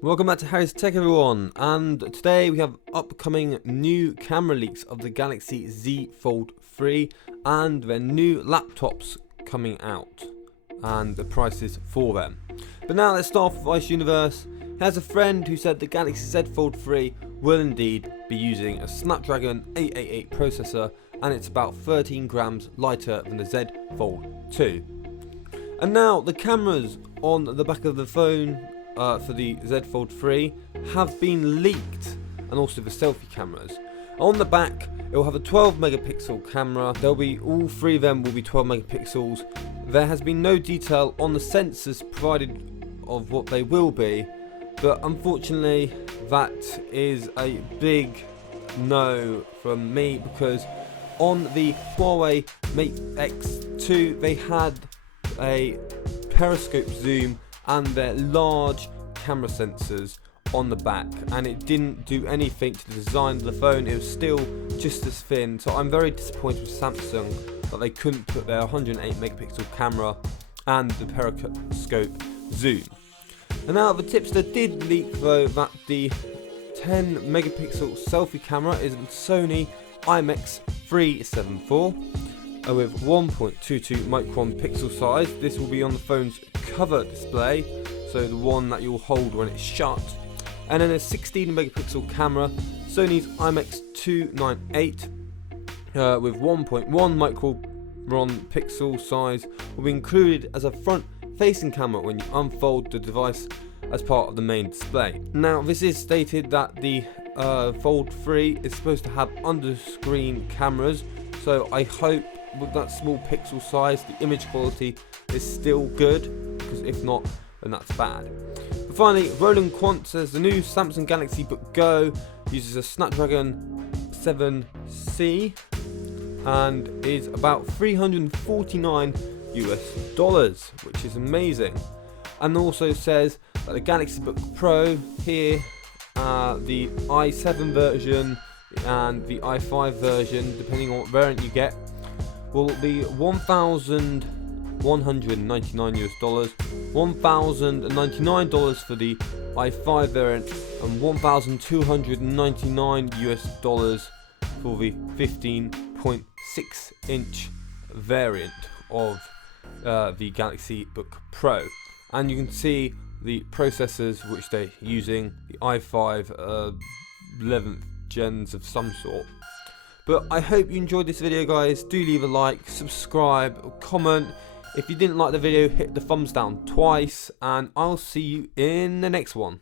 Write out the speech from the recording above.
Welcome back to Harry's Tech, everyone, and today we have upcoming new camera leaks of the Galaxy Z Fold 3 and their new laptops coming out and the prices for them. But now let's start off with Ice Universe. He has a friend who said the Galaxy Z Fold 3 will indeed be using a Snapdragon 888 processor, and it's about 13 grams lighter than the Z Fold 2. And now the cameras on the back of the phone for the Z Fold 3 have been leaked, and also the selfie cameras. On the back it will have a 12 megapixel camera. All three of them will be 12 megapixels. There has been no detail on the sensors provided of what they will be, but unfortunately that is a big no from me, because on the Huawei Mate X2 they had a periscope zoom and their large camera sensors on the back, and it didn't do anything to the design of the phone. It was still just as thin, so I'm very disappointed with Samsung that they couldn't put their 108 megapixel camera and the periscope zoom. And now the tipster did leak though that the 10 megapixel selfie camera is a Sony IMX374 with 1.22 micron pixel size. This will be on the phone's cover display, so the one that you'll hold when it's shut. And then a 16 megapixel camera, Sony's IMX298 with 1.1 micron pixel size, will be included as a front facing camera when you unfold the device as part of the main display. Now this is stated that the Fold 3 is supposed to have under screen cameras, so I hope with that small pixel size the image quality is still good, because if not then that's bad. But finally, Roland Quant says the new Samsung Galaxy Book Go uses a Snapdragon 7C and is about $349 US, which is amazing. And also says that the Galaxy Book Pro here, the i7 version and the i5 version, depending on what variant you get, will be $1,199 US, $1,099 for the i5 variant, and $1,299 US for the 15.6 inch variant of the Galaxy Book Pro. And you can see the processors which they're using, the i5 11th gens of some sort. But I hope you enjoyed this video, guys. Do leave a like, subscribe, comment. If you didn't like the video, hit the thumbs down twice, and I'll see you in the next one.